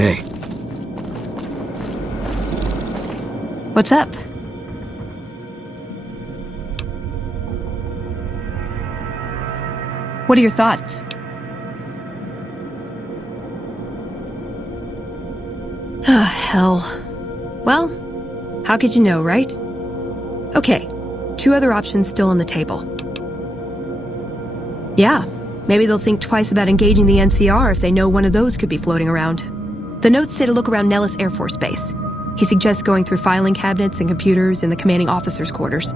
Hey. What's up? What are your thoughts? Ah, hell. Well, how could you know, right? Okay, 2 other options still on the table. Yeah, maybe they'll think twice about engaging the NCR if they know one of those could be floating around. The notes say to look around Nellis Air Force Base. He suggests going through filing cabinets and computers in the commanding officer's quarters.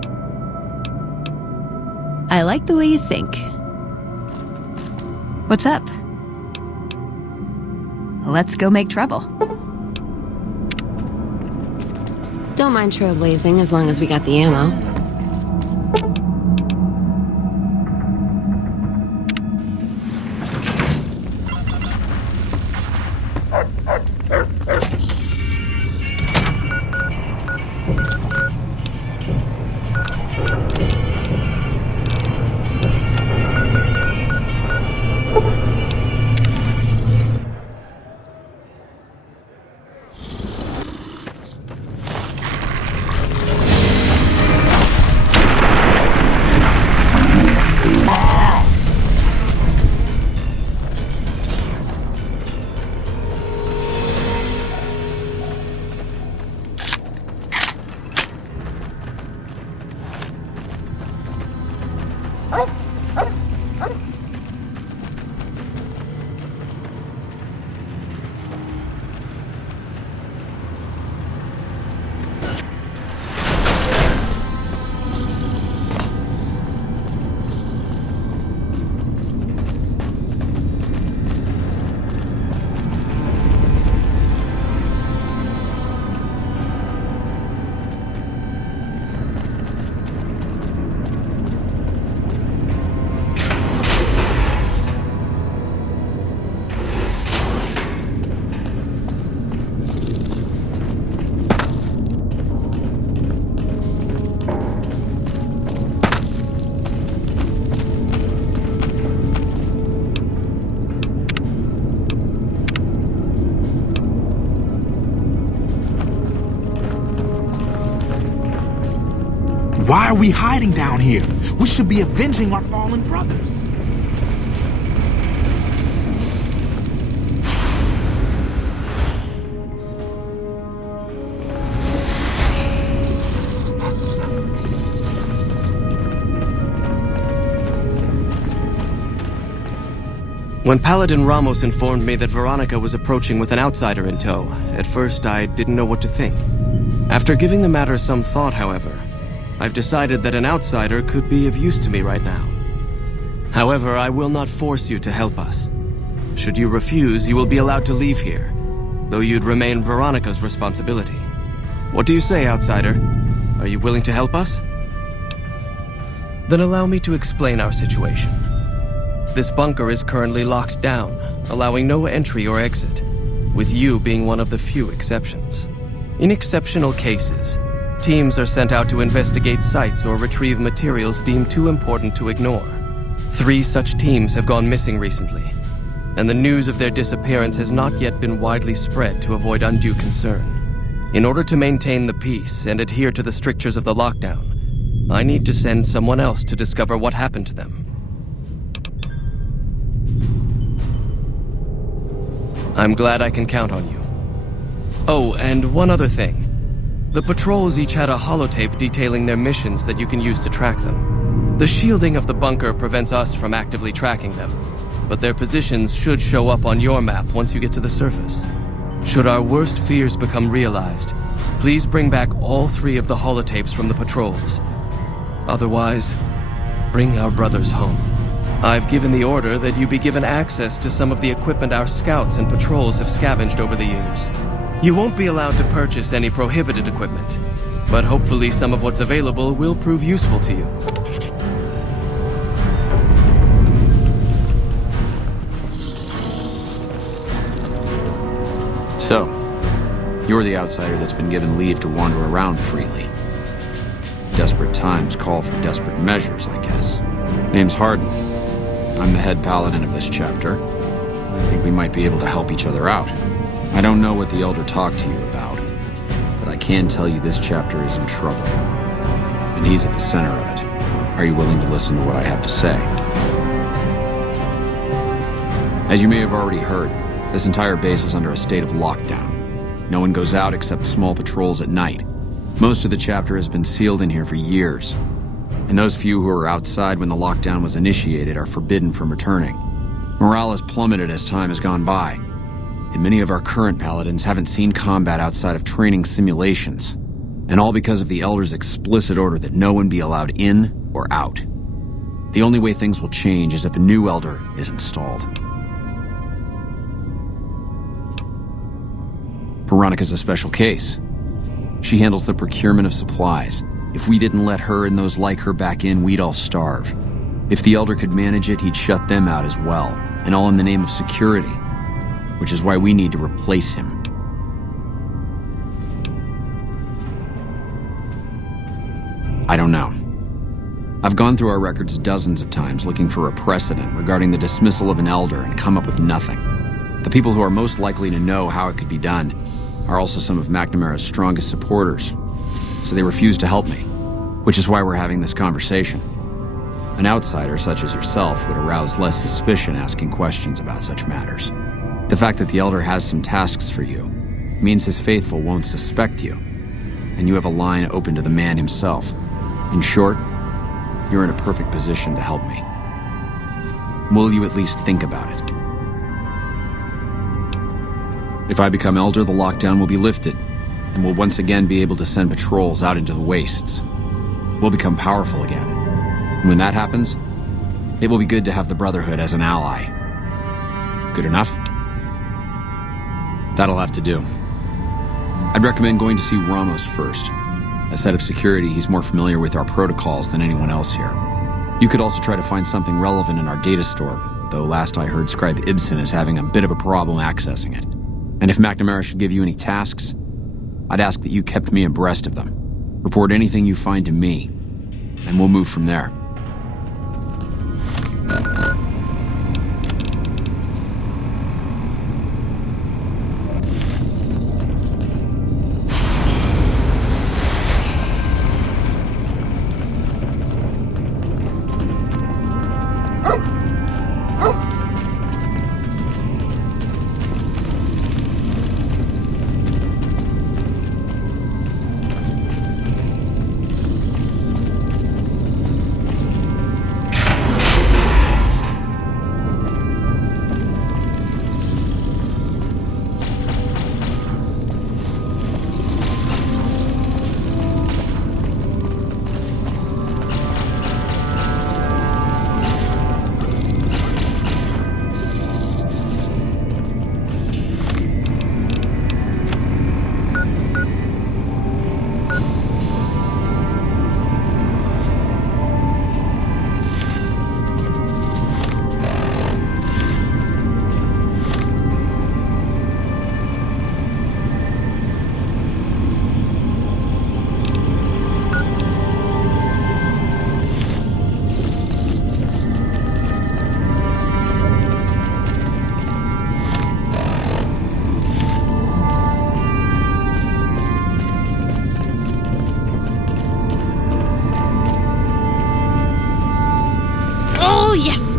I like the way you think. What's up? Let's go make trouble. Don't mind trailblazing as long as we got the ammo. Why are we hiding down here? We should be avenging our fallen brothers. When Paladin Ramos informed me that Veronica was approaching with an outsider in tow, at first I didn't know what to think. After giving the matter some thought, however, I've decided that an outsider could be of use to me right now. However, I will not force you to help us. Should you refuse, you will be allowed to leave here, though you'd remain Veronica's responsibility. What do you say, outsider? Are you willing to help us? Then allow me to explain our situation. This bunker is currently locked down, allowing no entry or exit, with you being one of the few exceptions. In exceptional cases, teams are sent out to investigate sites or retrieve materials deemed too important to ignore. 3 such teams have gone missing recently, and the news of their disappearance has not yet been widely spread to avoid undue concern. In order to maintain the peace and adhere to the strictures of the lockdown, I need to send someone else to discover what happened to them. I'm glad I can count on you. Oh, and one other thing. The patrols each had a holotape detailing their missions that you can use to track them. The shielding of the bunker prevents us from actively tracking them, but their positions should show up on your map once you get to the surface. Should our worst fears become realized, please bring back all 3 of the holotapes from the patrols. Otherwise, bring our brothers home. I've given the order that you be given access to some of the equipment our scouts and patrols have scavenged over the years. You won't be allowed to purchase any prohibited equipment, but hopefully some of what's available will prove useful to you. So, you're the outsider that's been given leave to wander around freely. Desperate times call for desperate measures, I guess. Name's Hardin. I'm the head paladin of this chapter. I think we might be able to help each other out. I don't know what the Elder talked to you about, but I can tell you this chapter is in trouble. And he's at the center of it. Are you willing to listen to what I have to say? As you may have already heard, this entire base is under a state of lockdown. No one goes out except small patrols at night. Most of the chapter has been sealed in here for years, and those few who were outside when the lockdown was initiated are forbidden from returning. Morale has plummeted as time has gone by, and many of our current paladins haven't seen combat outside of training simulations, and all because of the Elder's explicit order that no one be allowed in or out. The only way things will change is if a new Elder is installed. Veronica's a special case. She handles the procurement of supplies. If we didn't let her and those like her back in, we'd all starve. If the Elder could manage it, he'd shut them out as well, and all in the name of security, which is why we need to replace him. I don't know. I've gone through our records dozens of times looking for a precedent regarding the dismissal of an Elder and come up with nothing. The people who are most likely to know how it could be done are also some of McNamara's strongest supporters, so they refuse to help me, which is why we're having this conversation. An outsider such as yourself would arouse less suspicion asking questions about such matters. The fact that the Elder has some tasks for you means his faithful won't suspect you, and you have a line open to the man himself. In short, you're in a perfect position to help me. Will you at least think about it? If I become Elder, the lockdown will be lifted, and we'll once again be able to send patrols out into the wastes. We'll become powerful again. And when that happens, it will be good to have the Brotherhood as an ally. Good enough? That'll have to do. I'd recommend going to see Ramos first. As head of security, he's more familiar with our protocols than anyone else here. You could also try to find something relevant in our data store, though last I heard Scribe Ibsen is having a bit of a problem accessing it. And if McNamara should give you any tasks, I'd ask that you kept me abreast of them. Report anything you find to me, and we'll move from there.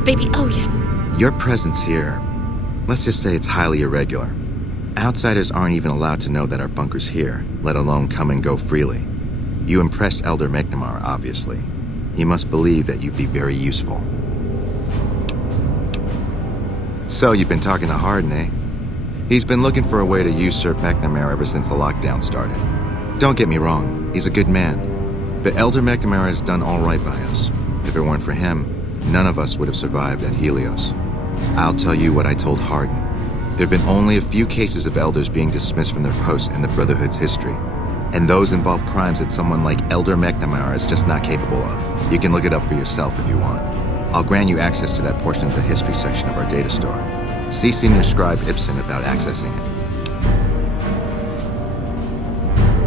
Baby, oh yeah. Your presence here, let's just say it's highly irregular. Outsiders aren't even allowed to know that our bunker's here, let alone come and go freely. You impressed Elder McNamara, obviously. He must believe that you'd be very useful. So you've been talking to Hardin, eh? He's been looking for a way to usurp McNamara ever since the lockdown started. Don't get me wrong, he's a good man. But Elder McNamara has done all right by us. If it weren't for him, none of us would have survived at Helios. I'll tell you what I told Hardin. There have been only a few cases of elders being dismissed from their posts in the Brotherhood's history. And those involve crimes that someone like Elder McNamara is just not capable of. You can look it up for yourself if you want. I'll grant you access to that portion of the history section of our data store. See Senior Scribe Ibsen about accessing it.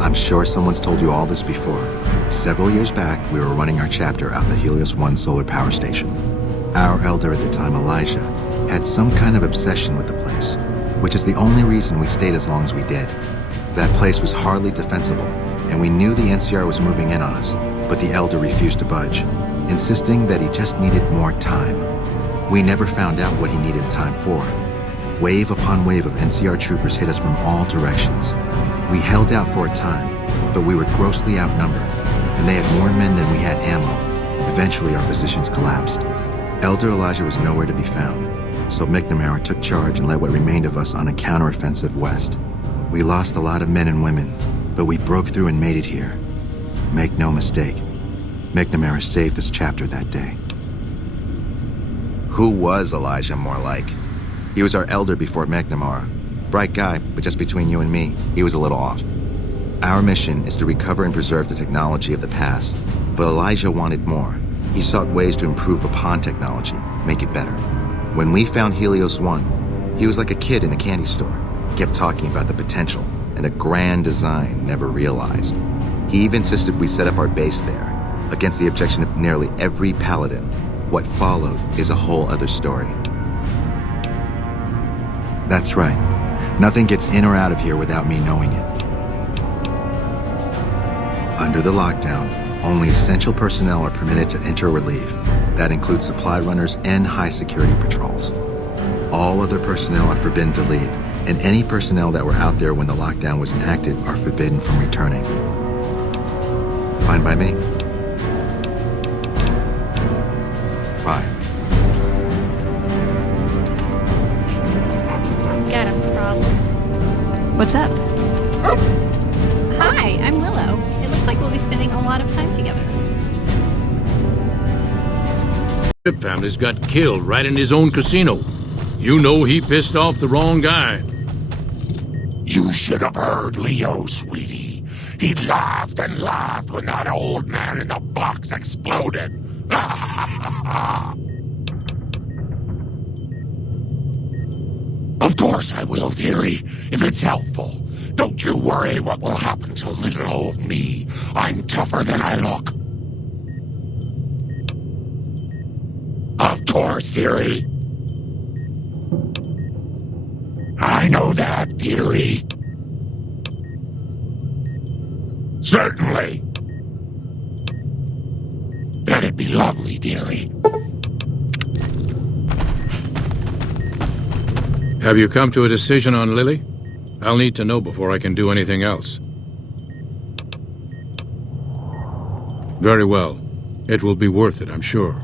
I'm sure someone's told you all this before. Several years back, we were running our chapter out the Helios 1 solar power station. Our elder at the time, Elijah, had some kind of obsession with the place. which is the only reason we stayed as long as we did. That place was hardly defensible, and we knew the NCR was moving in on us, but the Elder refused to budge, insisting that he just needed more time. We never found out what he needed time for. Wave upon wave of NCR troopers hit us from all directions. We held out for a time, but we were grossly outnumbered, and they had more men than we had ammo. Eventually, our positions collapsed. Elder Elijah was nowhere to be found, so McNamara took charge and led what remained of us on a counteroffensive west. We lost a lot of men and women, but we broke through and made it here. Make no mistake, McNamara saved this chapter that day. Who was Elijah more like? He was our elder before McNamara. Bright guy, but just between you and me, he was a little off. Our mission is to recover and preserve the technology of the past, but Elijah wanted more. He sought ways to improve upon technology, make it better. When we found Helios 1, he was like a kid in a candy store. Kept talking about the potential and a grand design never realized. He even insisted we set up our base there, against the objection of nearly every paladin. What followed is a whole other story. That's right. Nothing gets in or out of here without me knowing it. Under the lockdown, only essential personnel are permitted to enter or leave. That includes supply runners and high-security patrols. All other personnel are forbidden to leave, and any personnel that were out there when the lockdown was enacted are forbidden from returning. Fine by me? Fine. Got a problem. What's up? Hi, I'm Willow. It looks like we'll be spending a lot of time together. The family's got killed right in his own casino. You know he pissed off the wrong guy. You should have heard Leo, sweetie. He laughed and laughed when that old man in the box exploded. Of course I will, dearie, if it's helpful. Don't you worry what will happen to little old me. I'm tougher than I look. Of course, dearie. I know that, dearie. Certainly. That'd be lovely, dearie. Have you come to a decision on Lily? I'll need to know before I can do anything else. Very well. It will be worth it, I'm sure.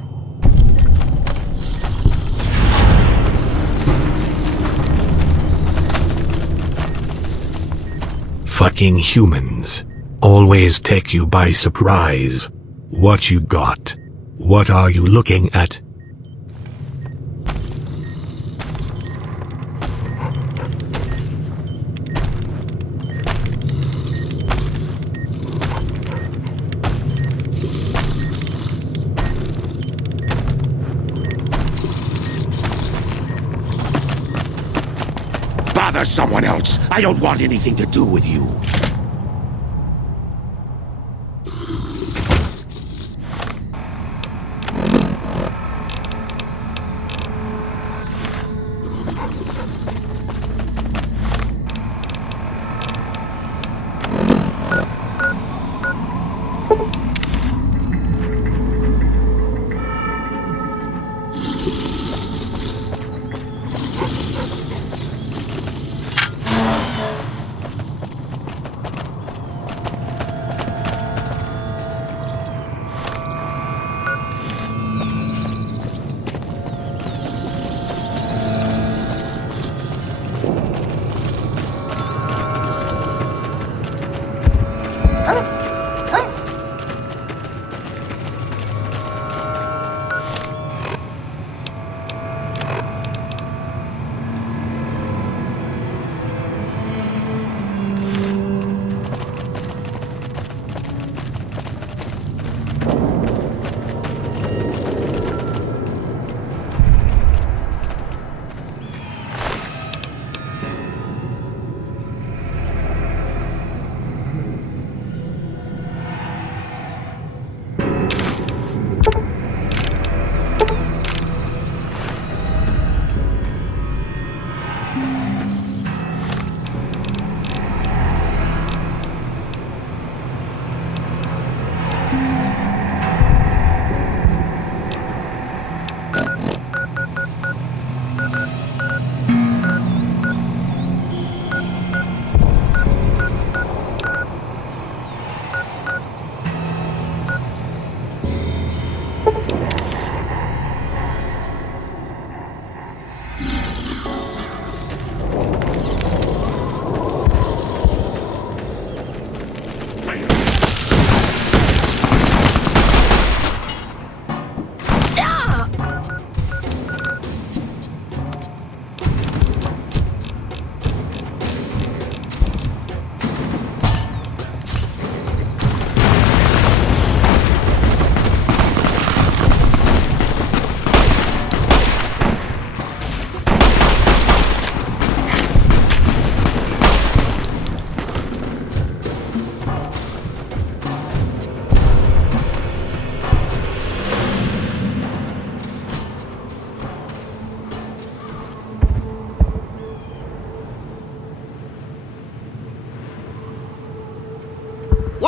Fucking humans. Always take you by surprise. What you got? What are you looking at? Bother someone else. I don't want anything to do with you.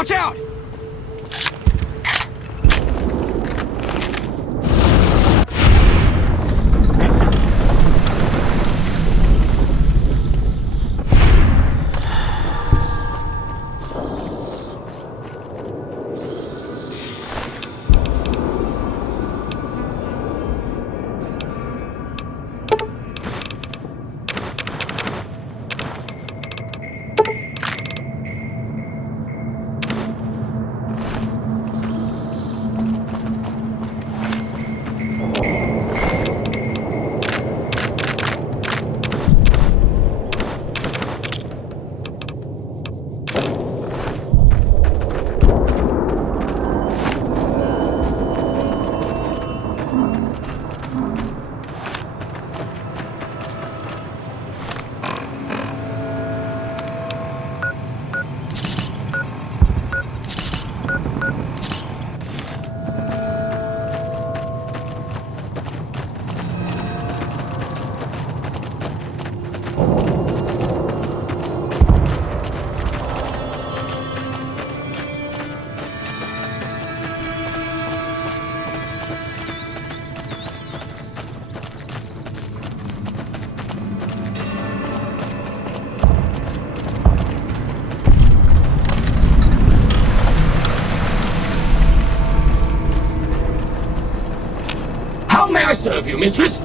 Watch out! How may I serve you, mistress?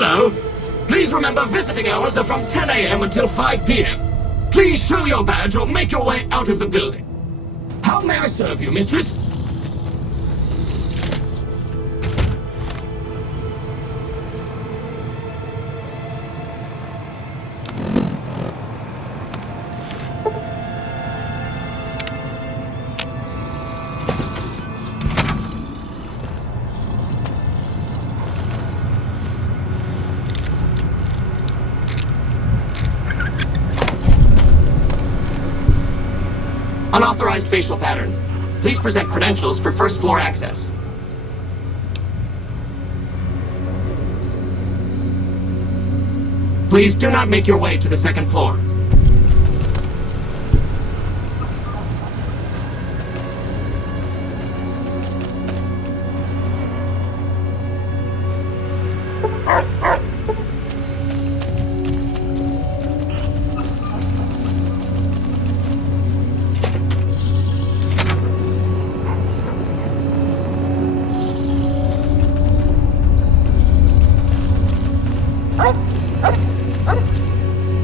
Hello. Please remember visiting hours are from 10 a.m. until 5 p.m. Please show your badge or make your way out of the building. How may I serve you, mistress? Unauthorized facial pattern. Please present credentials for first floor access. Please do not make your way to the second floor.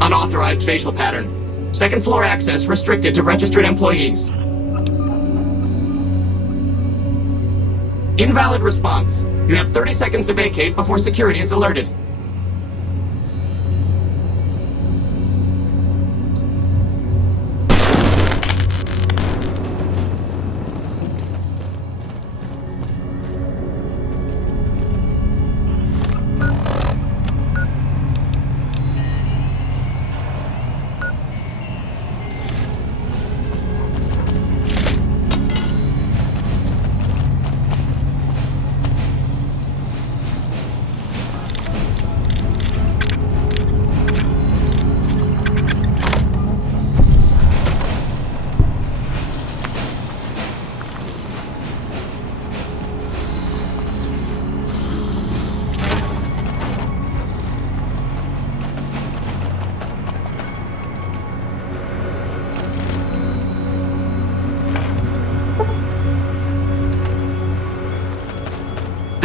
Unauthorized facial pattern. Second floor access restricted to registered employees. Invalid response. You have 30 seconds to vacate before security is alerted.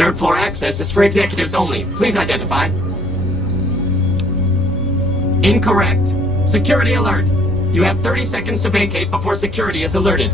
Third floor access is for executives only. Please identify. Incorrect. Security alert. You have 30 seconds to vacate before security is alerted.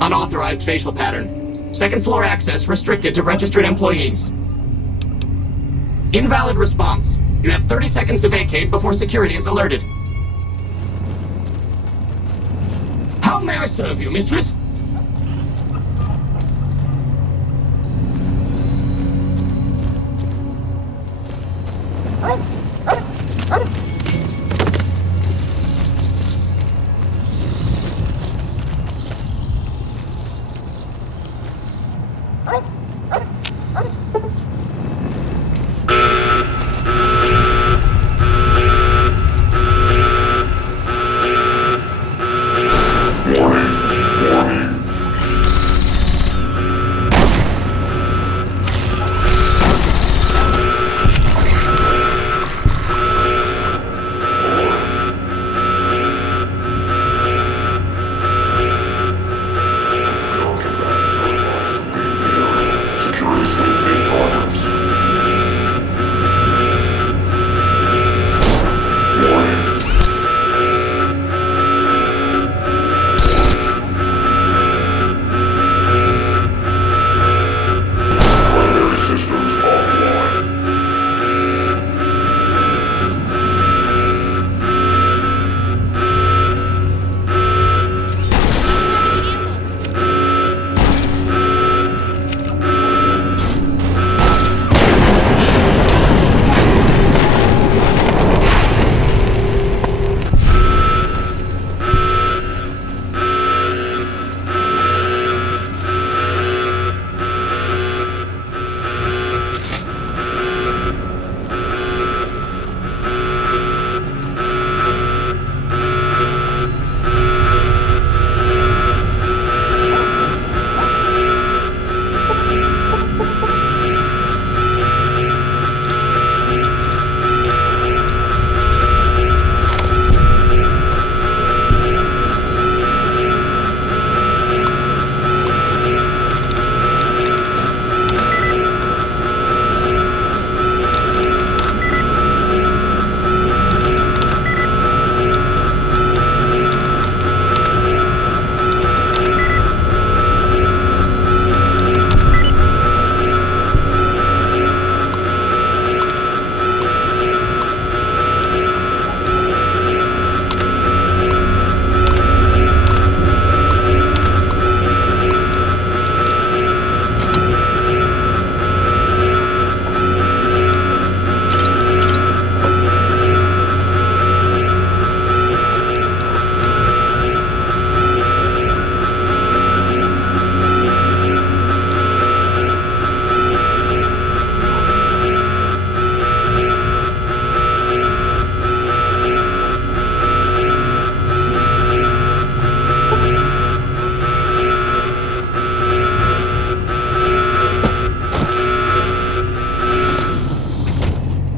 Unauthorized facial pattern. Second floor access restricted to registered employees. Invalid response. You have 30 seconds to vacate before security is alerted. How may I serve you, mistress?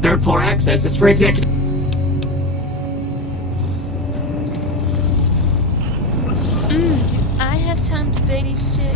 Third floor access is for executive. Do I have time to babysit?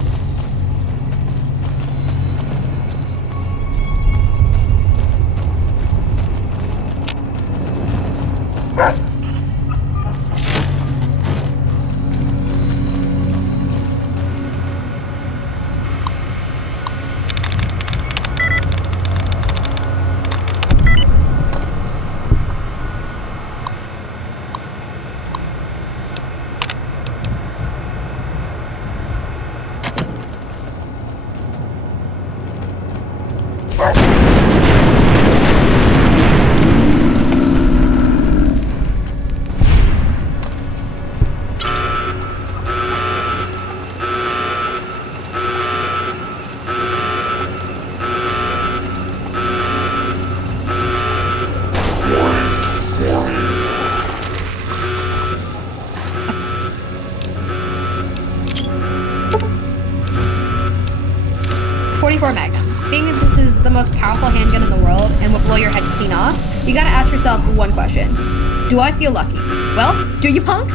.44 Magnum. Being that this is the most powerful handgun in the world and will blow your head clean off, you gotta ask yourself one question. Do I feel lucky? Well, do you, punk?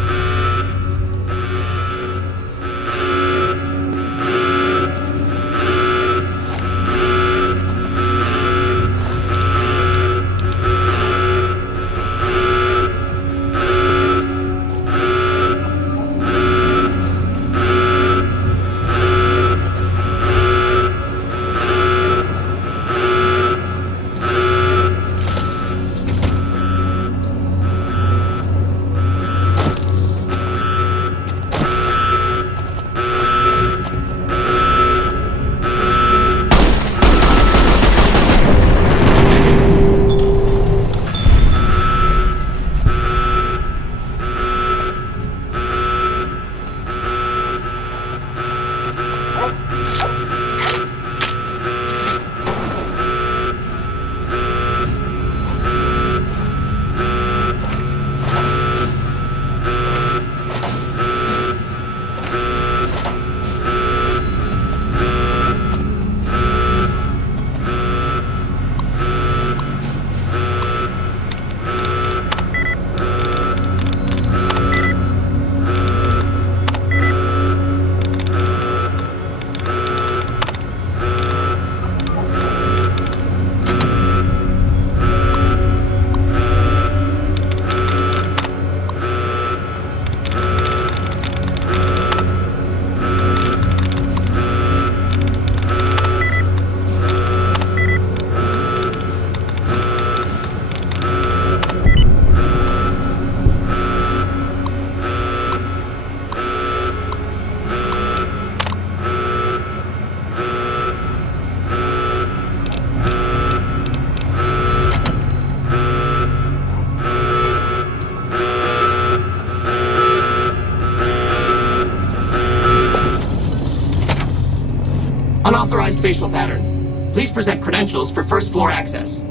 Unauthorized facial pattern. Please present credentials for first floor access.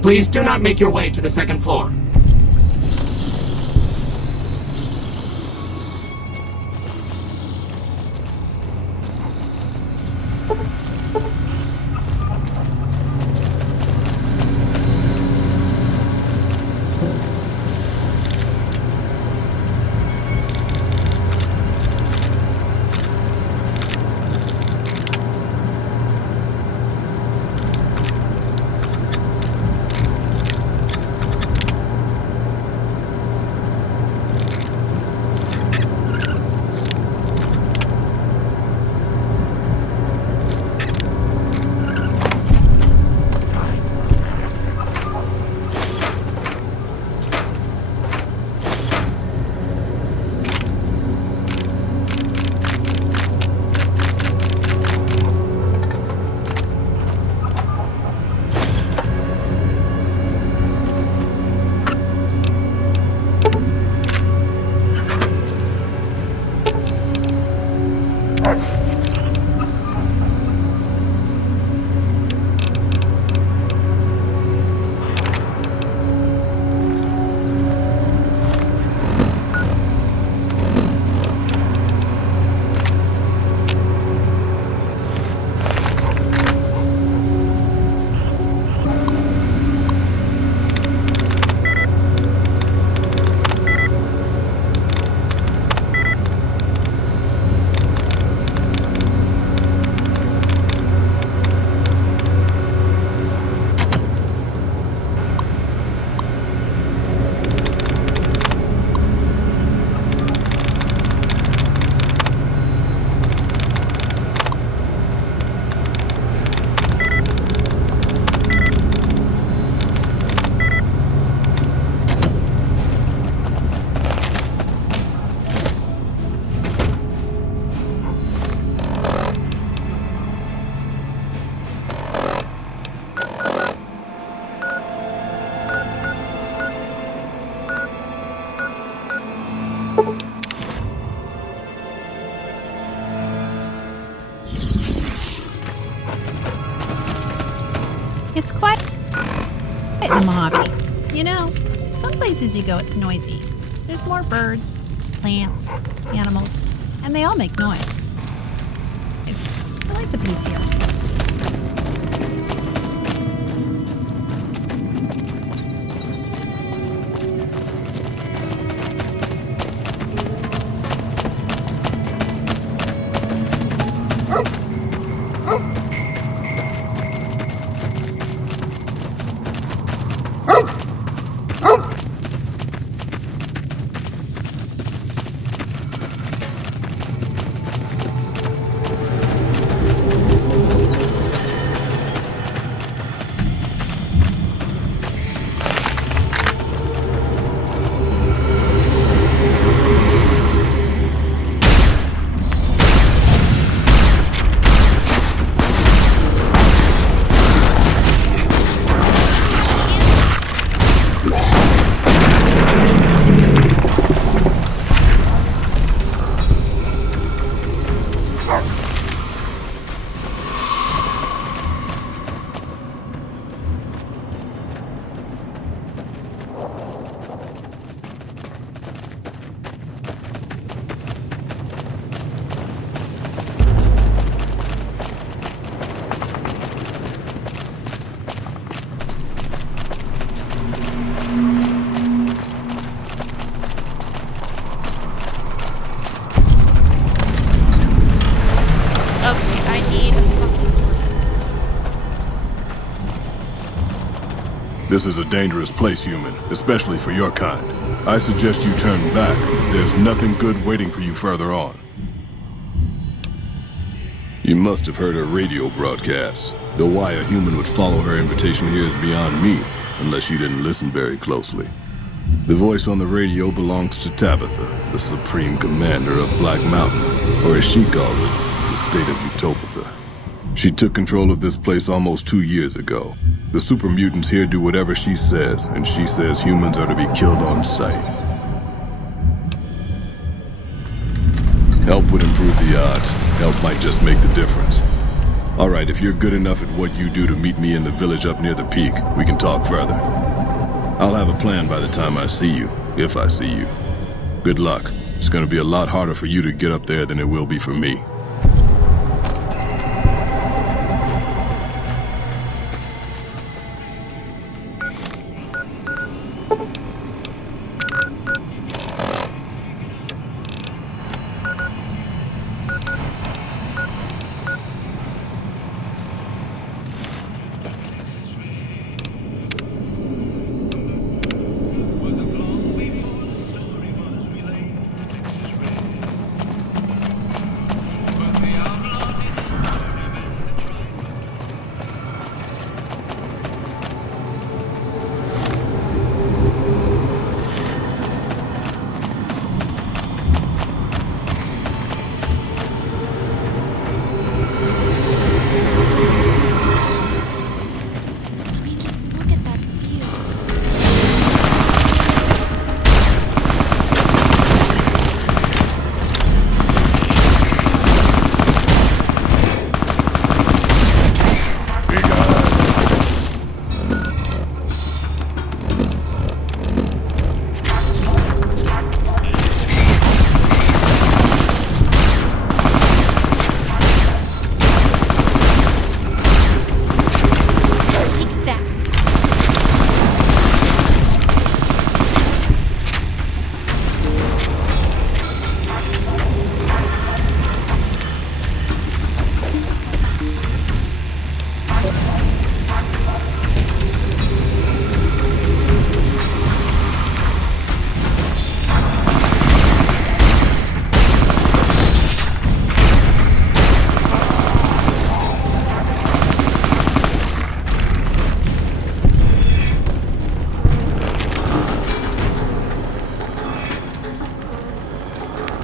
Please do not make your way to the second floor. It's quite in the Mojave. You know, some places you go, it's noisy. There's more birds, plants, animals, and they all make noise. like the peace here. This is a dangerous place, human, especially for your kind. I suggest you turn back. There's nothing good waiting for you further on. You must have heard her radio broadcasts. Though why a human would follow her invitation here is beyond me, unless you didn't listen very closely. The voice on the radio belongs to Tabitha, the supreme commander of Black Mountain, or as she calls it, the state of Utopia. She took control of this place almost 2 years ago. The super mutants here do whatever she says, and she says humans are to be killed on sight. Help would improve the odds. Help might just make the difference. All right, if you're good enough at what you do to meet me in the village up near the peak, we can talk further. I'll have a plan by the time I see you, if I see you. Good luck. It's gonna be a lot harder for you to get up there than it will be for me.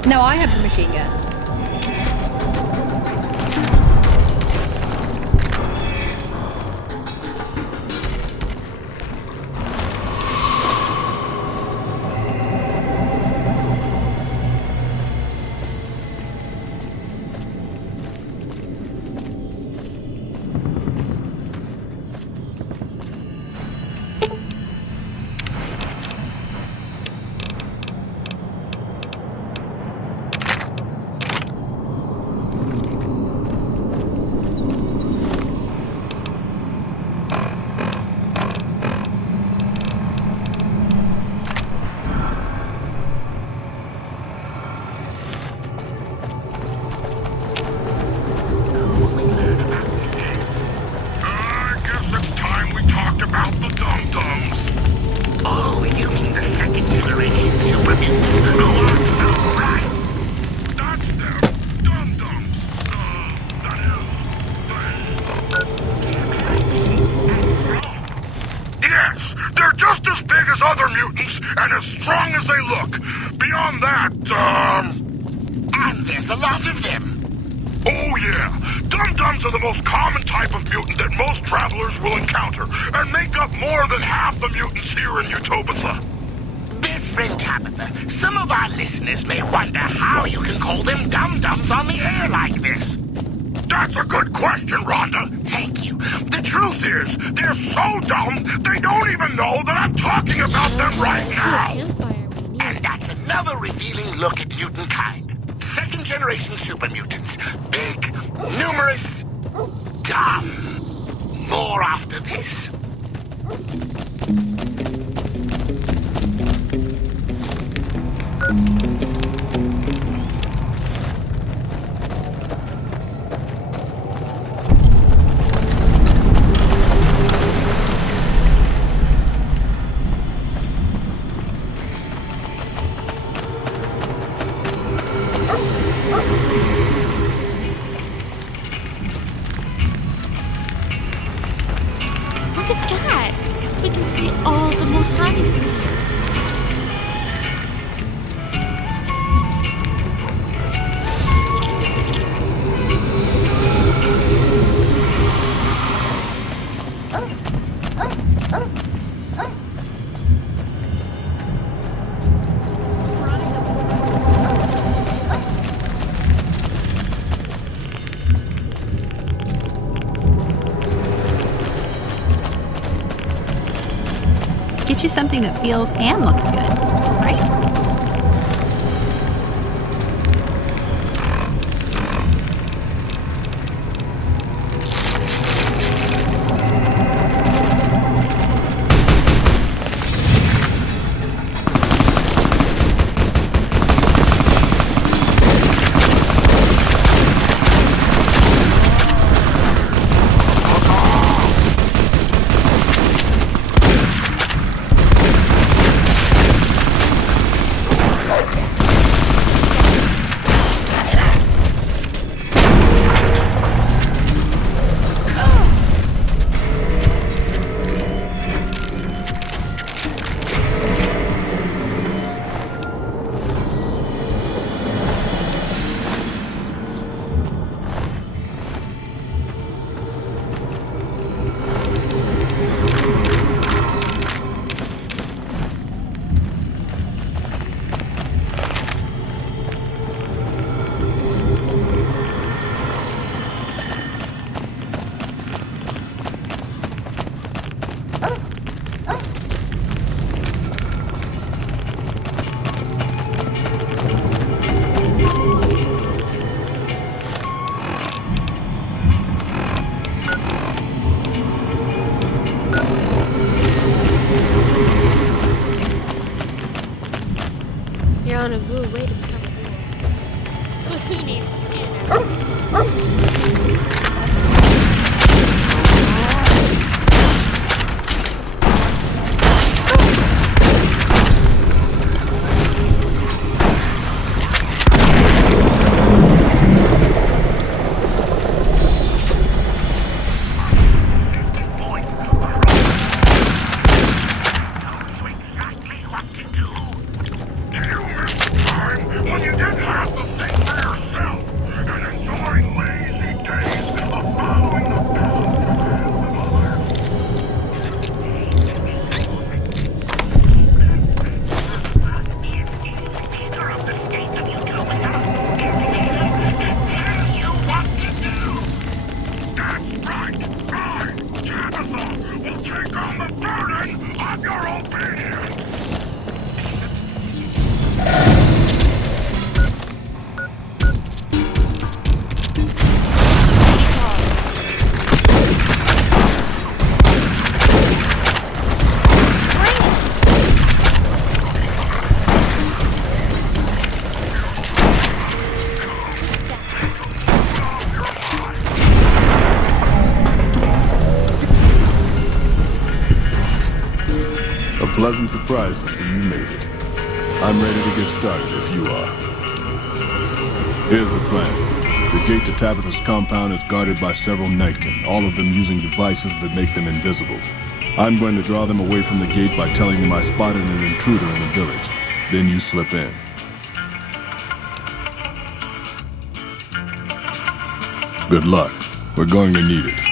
No, I have the machine gun. as other mutants and as strong as they look. Beyond that, And there's a lot of them. Oh yeah, dum-dums are the most common type of mutant that most travelers will encounter, and make up more than half the mutants here in Utopia. Best friend Tabitha, some of our listeners may wonder how you can call them dum-dums on the air like this. That's a good question, Rhonda. Thank you. The truth is, they're so dumb, they don't even know that I'm talking about them right now. And that's another revealing look at mutant kind. Second-generation super mutants. Big, numerous, dumb. More after this. Look at that! We can see all the Mojave. Get you something that feels and looks good, right? You're on a good way to become a hero. But who needs to do that? Pleasant surprise to see you made it. I'm ready to get started if you are. Here's the plan. The gate to Tabitha's compound is guarded by several Nightkin, all of them using devices that make them invisible. I'm going to draw them away from the gate by telling them I spotted an intruder in the village. Then you slip in. Good luck. We're going to need it.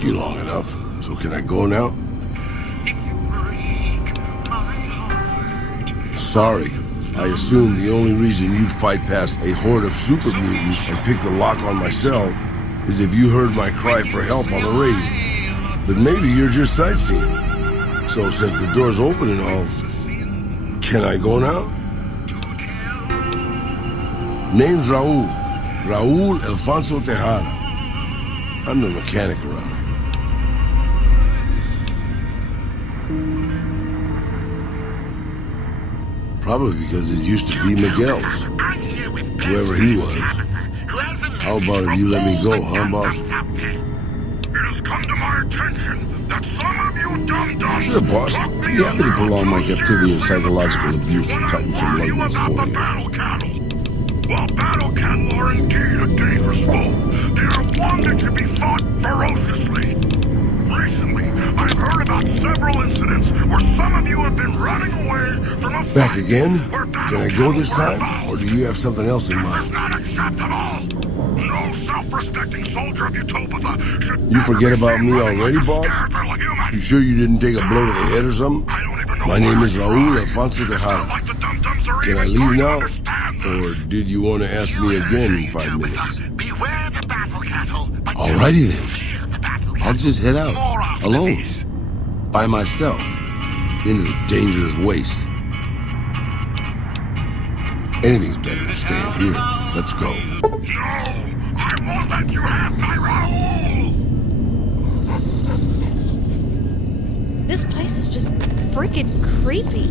took you long enough. So can I go now? Sorry. I assumed the only reason you'd fight past a horde of super mutants and pick the lock on my cell is if you heard my cry for help on the radio. But maybe you're just sightseeing. So since the door's open and all, can I go now? Name's Raul. Raul Alfonso Tejada. I'm the mechanic around here. Probably because it used to be Miguel's. Whoever he was. How about if you let me go, huh, boss? It has come to my attention that some of you dum-dums... Sure, boss. Be happy to prolong my captivity and psychological abuse and tighten some ligaments for you. While battle cattle are indeed a dangerous foe, they are one that should be fought ferociously. Recently, I've heard about several incidents where some of you have been running away from a Back again? Can I go this time? Or do you have something else in mind? not acceptable. No self-respecting soldier of Utopia should... You forget about me already, boss? You sure you didn't take a blow to the head or something? My name is Raul Alfonso Tejada. Can I leave now? Or did you want to ask me again in 5 minutes? Alrighty then. I'll just head out, alone, by myself, into the dangerous waste. Anything's better than staying here. Let's go. I won't let you have my Raul! This place is just freaking creepy.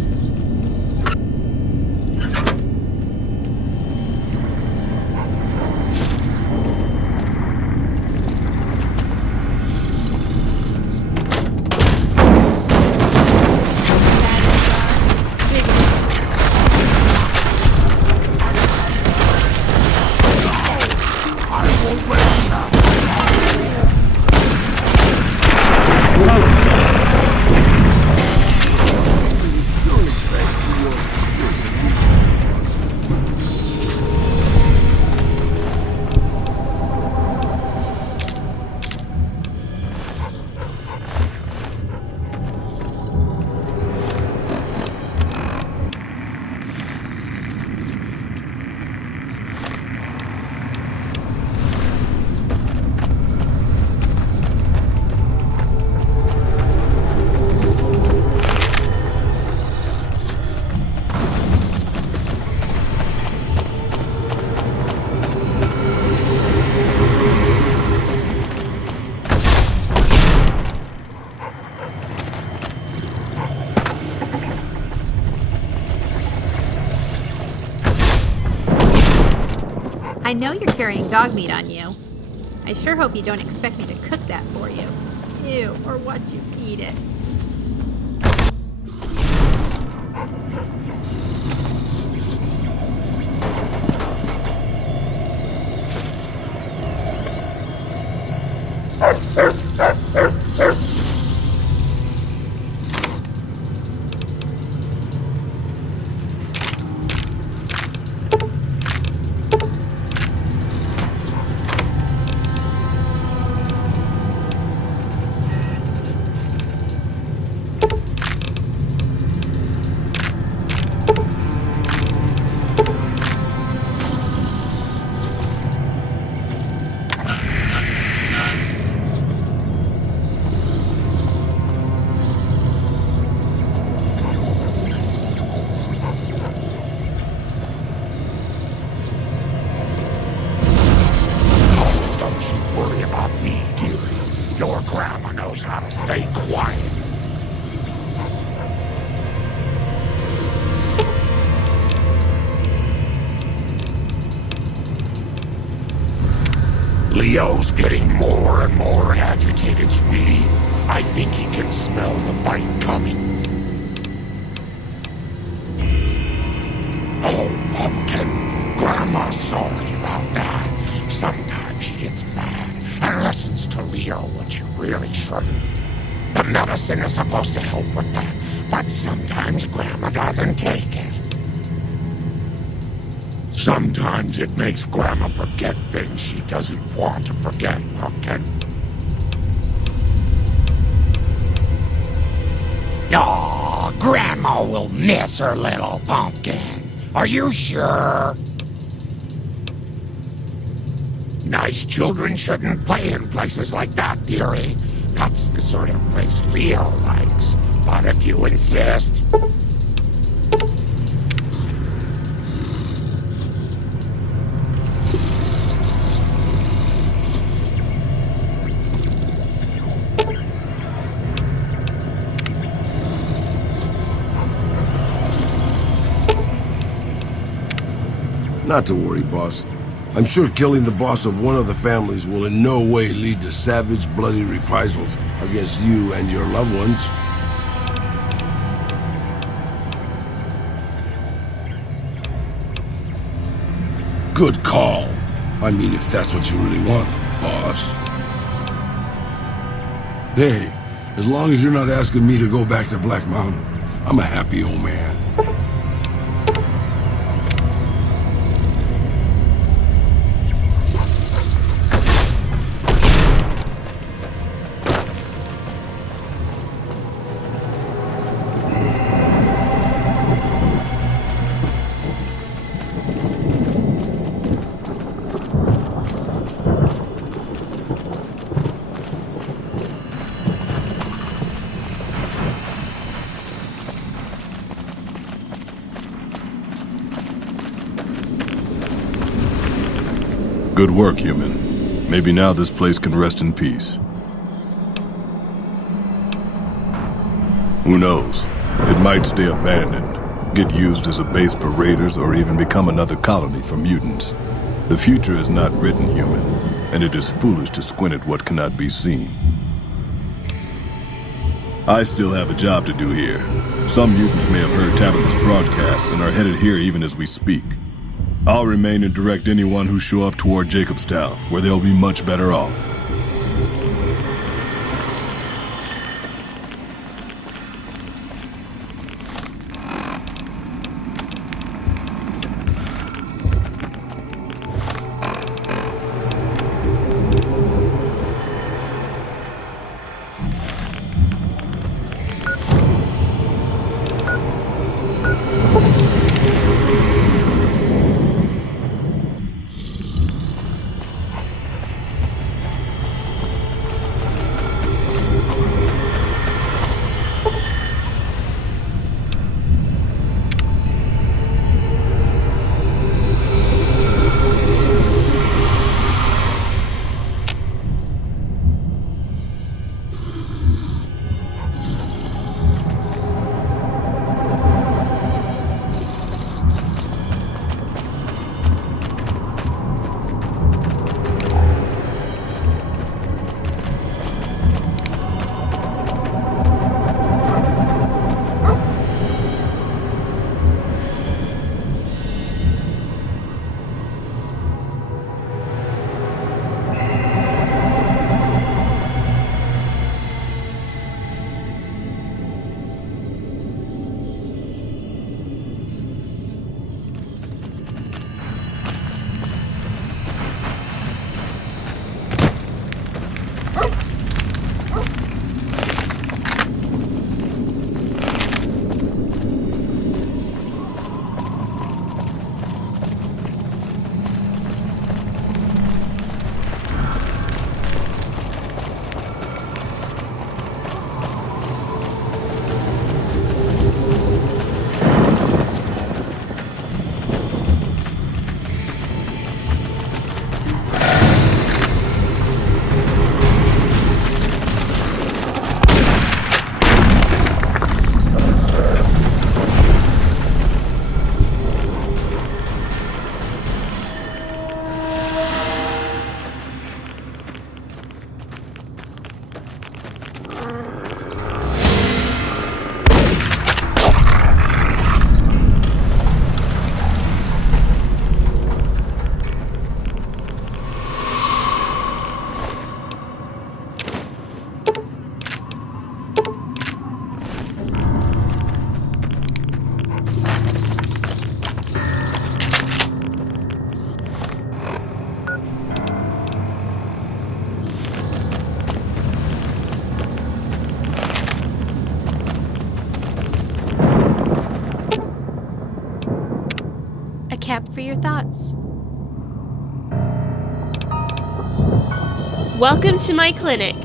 I know you're carrying dog meat on you. I sure hope you don't expect me to cook that for you. Ew, or watch you eat it. Stay quiet. Leo's getting more and more agitated, sweetie. I think he can smell the fight coming. Oh, Pumpkin. Grandma's sorry about that. Sometimes she gets mad and listens to Leo when she really shouldn't. The medicine is supposed to help with that, but sometimes Grandma doesn't take it. Sometimes it makes Grandma forget things she doesn't want to forget, Pumpkin. Aw, Grandma will miss her little pumpkin. Are you sure? Nice children shouldn't play in places like that, dearie. That's the sort of place Leo likes. But if you insist... Not to worry, boss. I'm sure killing the boss of one of the families will in no way lead to savage, bloody reprisals against you and your loved ones. Good call. I mean, if that's what you really want, boss. Hey, as long as you're not asking me to go back to Black Mountain, I'm a happy old man. Good work, human. Maybe now this place can rest in peace. Who knows? It might stay abandoned, get used as a base for raiders, or even become another colony for mutants. The future is not written, human, and it is foolish to squint at what cannot be seen. I still have a job to do here. Some mutants may have heard Tabitha's broadcast and are headed here even as we speak. I'll remain and direct anyone who show up toward Jacobstown, where they'll be much better off. cap for your thoughts. Welcome to my clinic.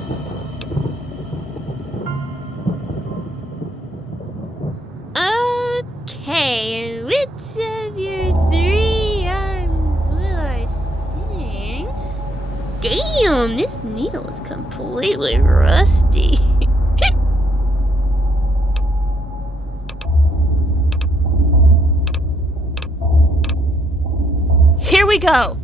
Okay, which of your 3 arms will I sting? Damn, this needle is completely rusty. Here we go.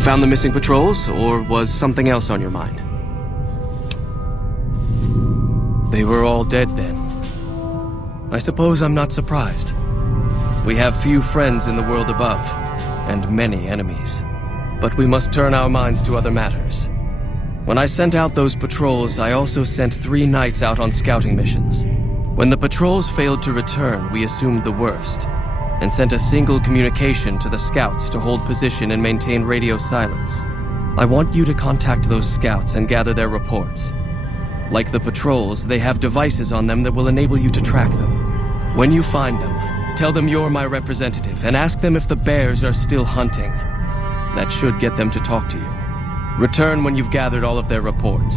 Found the missing patrols, or was something else on your mind? They were all dead then. I suppose I'm not surprised. We have few friends in the world above, and many enemies. But we must turn our minds to other matters. When I sent out those patrols, I also sent 3 knights out on scouting missions. When the patrols failed to return, we assumed the worst, and sent a single communication to the scouts to hold position and maintain radio silence. I want you to contact those scouts and gather their reports. Like the patrols, they have devices on them that will enable you to track them. When you find them, tell them you're my representative and ask them if the bears are still hunting. That should get them to talk to you. Return when you've gathered all of their reports,